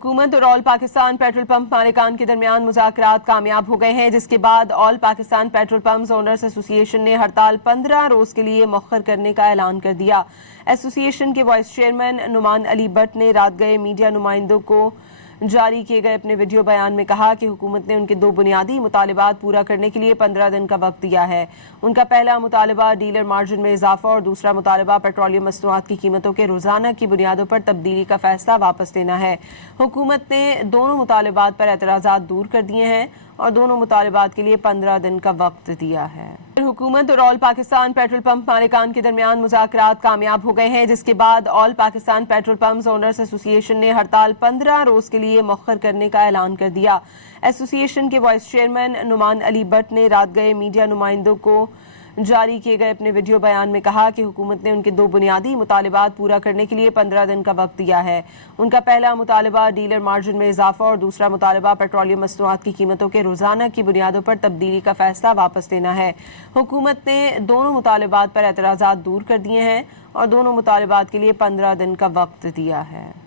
हुकूमत और all Pakistan petrol pump मालिकान के दरमियान मुज़ाकरात कामयाब हो गए हैं, जिसके बाद all Pakistan petrol pumps owners association ने हड़ताल 15 रोज के लिए मौखर करने का ऐलान कर दिया। एसोसिएशन के वाइस चेयरमैन नुमान अली भट्ट ने रात गए मीडिया नुमाइंदों को जारी किए गए अपने वीडियो बयान में कहा कि हुकूमत ने उनके दो बुनियादी मुतालिबात पूरा करने के लिए 15 दिन का वक्त दिया है। उनका पहला मुतालिबा डीलर मार्जिन में इजाफा और दूसरा मुतालिबा पेट्रोलियम मसनूआत की कीमतों के रोजाना की बुनियादों पर तब्दीली का फैसला वापस लेना है। हुकूमत ने दोनों मुतालिबात पर एतराज़ात दूर कर दिए हैं और दोनों मुतालिबात के लिए 15 दिन का वक्त दिया है। हुकूमत और ऑल पाकिस्तान पेट्रोल पंप मालिकान के दरमियान मुज़ाकरात कामयाब हो गए हैं, जिसके बाद all Pakistan petrol pumps owners association ने हड़ताल 15 रोज के लिए मौखर करने का ऐलान कर दिया। एसोसिएशन के वाइस चेयरमैन नुमान अली भट्ट ने रात गए मीडिया नुमाइंदों को जारी किए गए अपने वीडियो बयान में कहा कि हुकूमत ने उनके दो बुनियादी मुतालिबात पूरा करने के लिए 15 दिन का वक्त दिया है। उनका पहला मुतालिबा डीलर मार्जिन में इजाफा और दूसरा मुतालिबा पेट्रोलियम मसनूआत की कीमतों के रोजाना की बुनियादों पर तब्दीली का फैसला वापस लेना है। हुकूमत ने दोनों मुतालिबात पर एतराज़ात दूर कर दिए हैं और दोनों मुतालिबात के लिए 15 दिन का वक्त दिया है।